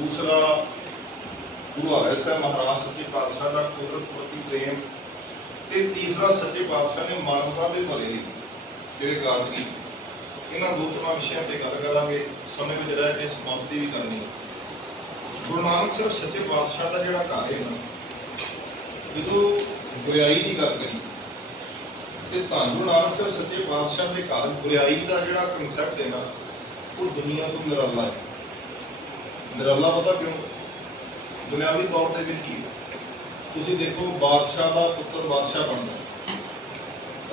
ਦੂਸਰਾ ਗੁਰੂ ਹਰਿ ਸਾਹਿਬ ਮਹਾਰਾਜ ਸੱਚੇ ਪਾਤਸ਼ਾਹ ਦਾ ਕੁਦਰਤ ਪ੍ਰਤੀ ਪ੍ਰੇਮ ਤੇ ਤੀਸਰਾ ਸੱਚੇ ਪਾਤਸ਼ਾਹ ਨੇ ਮਾਨਵਤਾ ਦੇ ਭਲੇ ਲਈ ਜਿਹੜੇ ਕਾਰਜ ਕੀ ਇਹਨਾਂ ਦੋ ਤਰ੍ਹਾਂ ਵਿਸ਼ਿਆਂ ਤੇ ਗੱਲ ਕਰਾਂਗੇ, ਸਮੇਂ ਵਿੱਚ ਰਹਿ ਕੇ ਸਮਾਪਤੀ ਵੀ ਕਰਨੀ ਹੈ। ਗੁਰੂ ਨਾਨਕ ਸਾਹਿਬ ਸੱਚੇ ਪਾਤਸ਼ਾਹ ਦਾ ਜਿਹੜਾ ਘਰ ਹੈ ਨਾ, ਜਦੋਂ ਬੁਰਾਈ ਦੀ ਗੱਲ ਕਰੀ ਤੇ ਧੰਨ ਗੁਰੂ ਨਾਨਕ ਸਾਹਿਬ ਸੱਚੇ ਪਾਤਸ਼ਾਹ ਦੇ ਘਰ ਬੁਰਾਈ ਦਾ ਜਿਹੜਾ ਕਨਸੈਪਟ ਹੈ ਨਾ, ਉਹ ਦੁਨੀਆ ਤੋਂ ਨਿਰਾਲਾ ਹੈ। ਨਿਰਾਲਾ ਪਤਾ ਕਿਉਂ? ਦੁਨਿਆਵੀ ਤੌਰ ਤੇ ਵੀ ਕੀ ਹੈ। ਤੁਸੀਂ ਦੇਖੋ, ਬਾਦਸ਼ਾਹ ਦਾ ਪੁੱਤਰ ਬਾਦਸ਼ਾਹ ਬਣਦਾ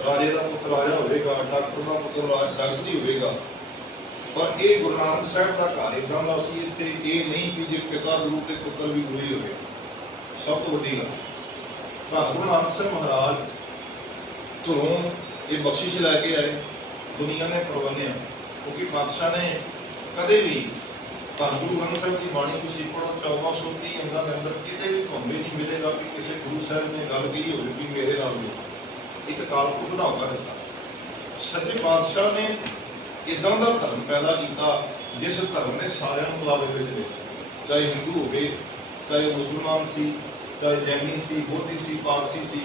ਰਾਜੇ ਦਾ ਪੁੱਤਰ ਰਾਜਾ ਹੋਵੇਗਾ, ਡਾਕਟਰ ਦਾ ਪੁੱਤਰ ਰਾ- ਡਾਕਟਰ ਹੀ ਹੋਵੇਗਾ। ਪਰ ਇਹ ਗੁਰੂ ਨਾਨਕ ਸਾਹਿਬ ਦਾ ਘਰ ਇਦਾਂ ਦਾ ਸੀ ਇੱਥੇ, ਇਹ ਨਹੀਂ ਕਿ ਜੇ ਪਿਤਾ ਗੁਰੂ ਤੇ ਪੁੱਤਰ ਵੀ ਗੁਰੂ ਹੀ ਹੋਵੇ। ਸਭ ਤੋਂ ਵੱਡੀ ਗੱਲ। ਧੰਨ ਗੁਰੂ ਨਾਨਕ ਸਾਹਿਬ ਮਹਾਰਾਜ ਤੋਂ ਇਹ ਬਖਸ਼ਿਸ਼ ਲੈ ਕੇ ਆਏ। ਦੁਨੀਆ ਨੇ ਪ੍ਰਵੰਨਿਆ ਕਿਉਂਕਿ ਬਾਦਸ਼ਾਹ ਨੇ ਕਦੇ ਵੀ ਧੰਨ ਗੁਰੂ ਗ੍ਰੰਥ ਸਾਹਿਬ ਦੀ ਬਾਣੀ ਤੁਸੀਂ ਪੜੋ 1430 ਅੰਗਾਂ ਦੇ ਅੰਦਰ ਕਿਤੇ ਵੀ ਤੁਹਾਨੂੰ ਨਹੀਂ ਮਿਲੇਗਾ ਕਿ ਕਿਸੇ ਗੁਰੂ ਸਾਹਿਬ ਨੇ ਗੱਲ ਕੀਤੀ ਹੋਵੇ ਵੀ ਮੇਰੇ ਨਾਲ ਵੀ ਇੱਕ ਕਾਲਪੁਰਖ ਦਾ ਹੋਗਾ ਦਿੱਤਾ ਸੱਚੇ ਪਾਤਸ਼ਾਹ ਨੇ ਇਦਾਂ ਦਾ ਧਰਮ ਪੈਦਾ ਕੀਤਾ, ਜਿਸ ਧਰਮ ਨੇ ਸਾਰਿਆਂ ਨੂੰ ਮੁਲਾਵੇ ਵਿੱਚ ਲਿਆ। ਚਾਹੇ ਹਿੰਦੂ ਹੋਵੇ, ਚਾਹੇ ਮੁਸਲਮਾਨ ਸੀ, ਚਾਹੇ ਜੈਨੀ ਸੀ, ਬੋਧੀ ਸੀ, ਪਾਰਸੀ ਸੀ,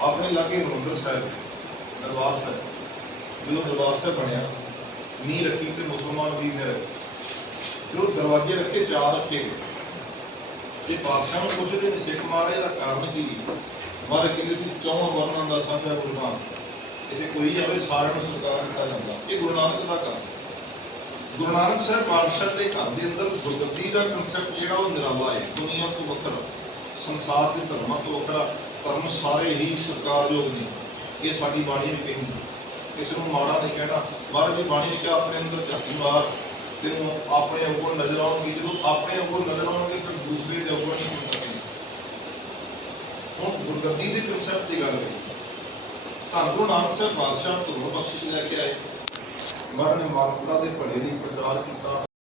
ਆਪਣੇ ਲਾਗੇ ਹਰਿਮੰਦਰ ਸਾਹਿਬ, ਦਰਬਾਰ ਸਾਹਿਬ। ਜਦੋਂ ਦਰਬਾਰ ਸਾਹਿਬ ਬਣਿਆ ਨੀ ਰੱਖੀ ਤੇ ਮੁਸਲਮਾਨ ਵੀਰ ਨੇ ਰੱਖੀ। ਜੋ ਦਰਵਾਜ਼ੇ ਰੱਖੇ ਚਾਰ ਰੱਖੇ। ਗਏ ਤੇ ਬਾਦਸ਼ਾਹ ਨੂੰ ਪੁੱਛਦੇ ਨੇ, ਸਿੱਖ ਮਾਰੇ ਦਾ ਕਾਰਨ ਕੀ? ਮਾਰੇ ਕਹਿੰਦੇ ਸੀ ਚੌਹਾਂ ਵਰਨਾਂ ਦਾ ਸਾਂਝਾ ਗੁਰਦਾਨ ਇੱਥੇ ਕੋਈ ਆਵੇ, ਸਾਰਿਆਂ ਨੂੰ ਸਤਿਕਾਰ ਦਿੱਤਾ ਜਾਂਦਾ। ਇਹ ਗੁਰੂ ਨਾਨਕ ਦਾ ਕੰਮ ਗੁਰੂ ਨਾਨਕ ਸਾਹਿਬ ਬਾਦਸ਼ਾਹ ਦੇ ਘਰ ਦੇ ਅੰਦਰ ਗੁਰਗੱਦੀ ਦਾ ਕਨਸੈਪਟ ਜਿਹੜਾ, ਉਹ ਨਿਰਾਲਾ ਹੈ। ਦੁਨੀਆ ਤੋਂ ਵੱਖਰਾ, ਸੰਸਾਰ ਦੇ ਧਰਮਾਂ ਤੋਂ ਵੱਖਰਾ, ਧਰਮ ਸਾਰੇ ਹੀ ਸਤਿਕਾਰਯੋਗ ਨੇ। ਇਹ ਸਾਡੀ ਬਾਣੀ ਵੀ ਕਹਿੰਦੀ ਕਿਸੇ ਨੂੰ ਮਾੜਾ ਨਹੀਂ ਕਹਿਣਾ। ਮਹਾਰਾਜ ਦੀ ਬਾਣੀ ਨੇ ਕਿਹਾ, ਆਪਣੇ ਅੰਦਰ ਝਾਤੀ ਮਾਰ। ਤੈਨੂੰ ਆਪਣੇ ਉੱਪਰ ਨਜ਼ਰ ਆਉਣਗੇ, ਜਦੋਂ ਆਪਣੇ ਉੱਪਰ ਨਜ਼ਰ ਆਉਣਗੇ, ਫਿਰ ਦੂਸਰੇ ਦੇ ਉੱਪਰ ਨਹੀਂ ਕਰਨਗੇ ਹੁਣ ਗੁਰਗੱਦੀ ਦੇ ਕਨਸੈਪਟ ਦੀ ਗੱਲ ਕਰੀ ਧੰਨ ਗੁਰੂ ਨਾਨਕ ਸਾਹਿਬ ਬਾਦਸ਼ਾਹ ਤੋਂ ਬਖਸ਼ਿਸ਼ ਲੈ ਕੇ ਆਏ। ਮਹਾਰਾਜ ਨੇ ਮਾਨਵਤਾ ਦੇ ਭਲੇ ਲਈ ਪ੍ਰਚਾਰ ਕੀਤਾ।